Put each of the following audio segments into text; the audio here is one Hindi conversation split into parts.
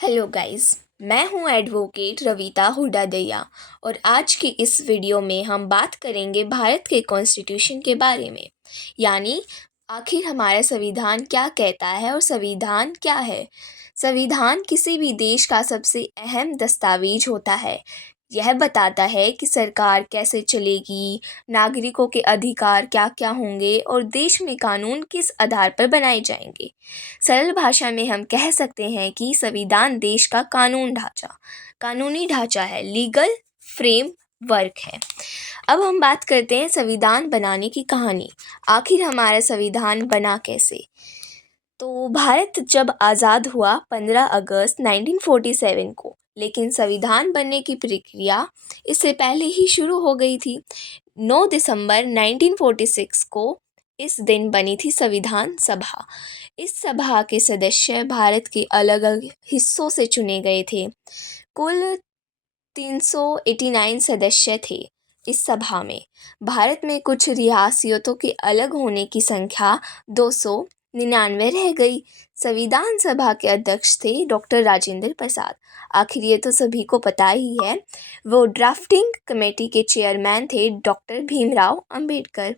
Hello guys. मैं हूं एडवोकेट रविता हुडा दैया और आज की इस वीडियो में हम बात करेंगे भारत के कॉन्स्टिट्यूशन के बारे में। यानी आखिर हमारा संविधान क्या कहता है और संविधान क्या है। संविधान किसी भी देश का सबसे अहम दस्तावेज होता है। यह बताता है कि सरकार कैसे चलेगी, नागरिकों के अधिकार क्या क्या होंगे और देश में कानून किस आधार पर बनाए जाएंगे। सरल भाषा में हम कह सकते हैं कि संविधान देश का कानूनी ढांचा है, लीगल फ्रेम वर्क है। अब हम बात करते हैं संविधान बनाने की कहानी। आखिर हमारा संविधान बना कैसे। तो भारत जब आज़ाद हुआ 15 अगस्त 1947 को, लेकिन संविधान बनने की प्रक्रिया इससे पहले ही शुरू हो गई थी। 9 दिसंबर 1946 को इस दिन बनी थी संविधान सभा। इस सभा के सदस्य भारत के अलग अलग हिस्सों से चुने गए थे। कुल 389 सदस्य थे इस सभा में। भारत में कुछ रियासतों के अलग होने की संख्या 299 रह गई। संविधान सभा के अध्यक्ष थे डॉक्टर राजेंद्र प्रसाद। आखिर ये तो सभी को पता ही है। वो ड्राफ्टिंग कमेटी के चेयरमैन थे डॉक्टर भीमराव अंबेडकर।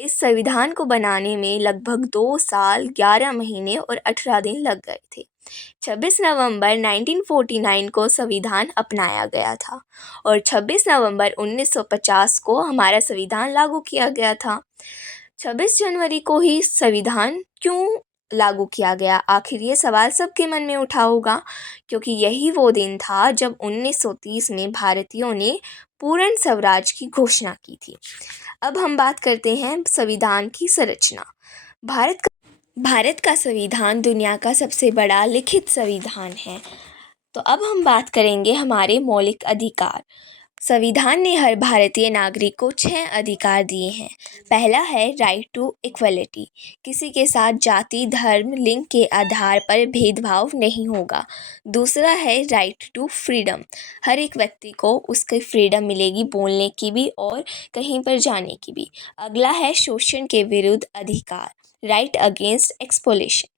इस संविधान को बनाने में लगभग 2 साल 11 महीने और 18 दिन लग गए थे। 26 नवंबर 1949 को संविधान अपनाया गया था और 26 नवंबर 1950 को हमारा संविधान लागू किया गया था। 26 जनवरी को ही संविधान क्यों लागू किया गया, आखिर ये सवाल सबके मन में उठा होगा, क्योंकि यही वो दिन था जब 1930 में भारतीयों ने पूर्ण स्वराज की घोषणा की थी। अब हम बात करते हैं संविधान की संरचना। भारत का संविधान दुनिया का सबसे बड़ा लिखित संविधान है। तो अब हम बात करेंगे हमारे मौलिक अधिकार। संविधान ने हर भारतीय नागरिक को 6 अधिकार दिए हैं। पहला है राइट टू इक्वलिटी, किसी के साथ जाति, धर्म, लिंग के आधार पर भेदभाव नहीं होगा। दूसरा है राइट टू फ्रीडम, हर एक व्यक्ति को उसकी फ्रीडम मिलेगी बोलने की भी और कहीं पर जाने की भी। अगला है शोषण के विरुद्ध अधिकार, राइट अगेंस्ट एक्सप्लोइटेशन।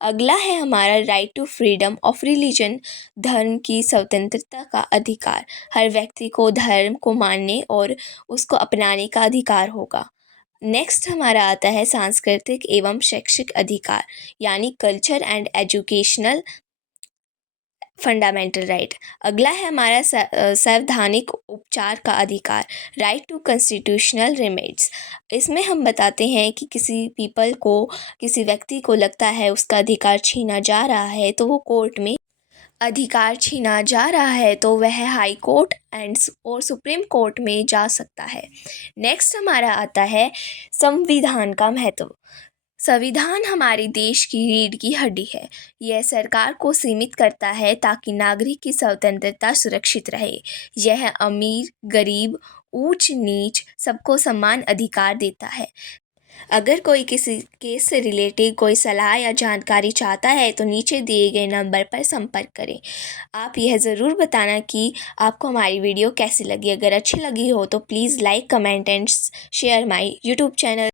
अगला है हमारा right to freedom of religion, धर्म की स्वतंत्रता का अधिकार, हर व्यक्ति को धर्म को मानने और उसको अपनाने का अधिकार होगा। नेक्स्ट हमारा आता है सांस्कृतिक एवं शैक्षिक अधिकार, यानी culture and educational fundamental right. अगला है हमारा संवैधानिक उपचार का अधिकार, राइट टू कॉन्स्टिट्यूशनल रेमेड्स। इसमें हम बताते हैं कि किसी व्यक्ति को लगता है उसका अधिकार छीना जा रहा है तो वो कोर्ट में अधिकार छीना जा रहा है तो वह हाई कोर्ट और सुप्रीम कोर्ट में जा सकता है। नेक्स्ट हमारा आता है संविधान का महत्व। संविधान हमारे देश की रीढ़ की हड्डी है। यह सरकार को सीमित करता है ताकि नागरिक की स्वतंत्रता सुरक्षित रहे। यह अमीर, गरीब, ऊंच नीच सबको समान अधिकार देता है। अगर कोई किसी केस से रिलेटेड कोई सलाह या जानकारी चाहता है तो नीचे दिए गए नंबर पर संपर्क करें। आप यह ज़रूर बताना कि आपको हमारी वीडियो कैसी लगी। अगर अच्छी लगी हो तो please like, comment and share my YouTube channel.